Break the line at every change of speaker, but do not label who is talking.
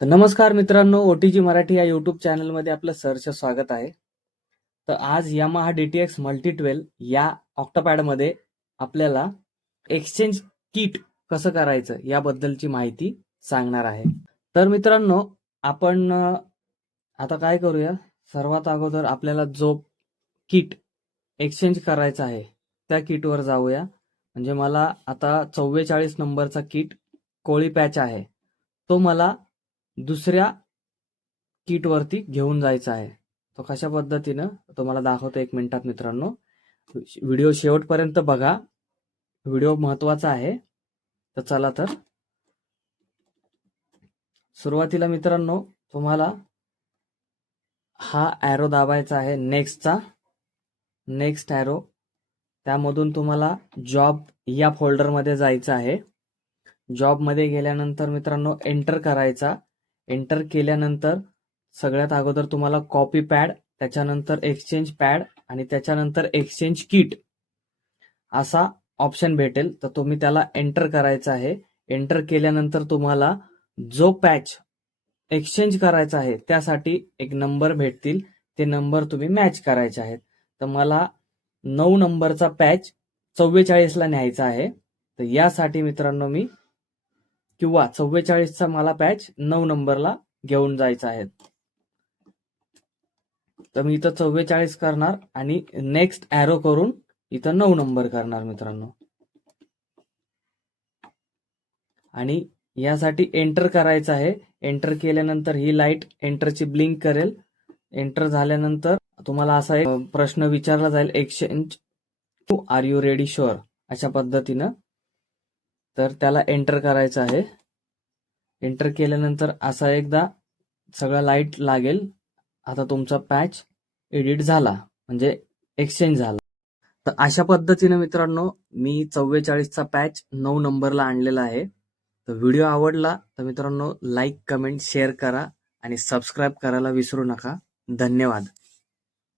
तर नमस्कार मित्रांनो ओटीजी मराठी या युट्यूब चॅनलमध्ये आपलं सरच स्वागत आहे. तर आज Yamaha D T X multi twelve या ऑक्टोपॅडमध्ये आपल्याला एक्सचेंज किट कसं करायचं याबद्दलची माहिती सांगणार आहे. तर मित्रांनो आपण आता काय करूया? सर्वात अगोदर आपल्याला जो किट एक्सचेंज करायचा आहे त्या किटवर जाऊया. म्हणजे मला आता चव्वेचाळीस नंबरचा किट कोळी पॅच आहे. तो मला दुसऱ्या किटवरती घेऊन जायचा आहे. तो कशा पद्धतीनं? तुम्हाला दाखवतो एक मिनिटात मित्रांनो. व्हिडिओ शेवटपर्यंत बघा. व्हिडिओ महत्त्वाचा आहे. तर चला तर. सुरुवातीला मित्रांनो तुम्हाला हा ॲरो दाबायचा आहे नेक्स्टचा नेक्स्ट ॲरो त्यामधून तुम्हाला जॉब या फोल्डरमध्ये जायचं आहे. जॉबमध्ये गेल्यानंतर मित्रांनो एंटर करायचा. एंटर केल्यानंतर सगळ्यात अगोदर तुम्हाला कॉपी पॅड त्याच्यानंतर एक्सचेंज पॅड आणि त्याच्यानंतर एक्सचेंज किट असा ऑप्शन भेटेल. तर तुम्ही त्याला एंटर करायचा आहे. एंटर केल्यानंतर तुम्हाला जो पॅच एक्सचेंज करायचा आहे त्यासाठी एक नंबर भेटतील. ते नंबर तुम्ही मॅच करायचे आहेत. तर मला नऊ नंबरचा पॅच चव्वेचाळीसला न्यायचा आहे. तर यासाठी मित्रांनो मी किंवा चव्वेचाळीसचा मला पॅच नऊ नंबरला घेऊन जायचा आहे. तर मी इथं चव्वेचाळीस करणार आणि नेक्स्ट ॲरो करून इथं नऊ नंबर करणार मित्रांनो. आणि यासाठी एंटर करायचं आहे. एंटर केल्यानंतर ही लाइट एंटरची ब्लिंक करेल. एंटर झाल्यानंतर तुम्हाला असा एक प्रश्न विचारला जाईल. Exchange to are you ready sure अशा पद्धतीनं तर त्याला एंटर करायचं आहे. एंटर केल्यानंतर असा एकदा सगळा लाइट लागेल. आता तुमचा पॅच एडिट झाला. म्हणजे एक्सचेंज झाला. तर अशा पद्धतीने मित्रांनो मी चव्वेचाळीसचा पॅच नऊ नंबरला आणलेला आहे. तर व्हिडिओ आवडला तर मित्रांनो लाईक कमेंट शेअर करा आणि सबस्क्राईब करायला विसरू नका. धन्यवाद.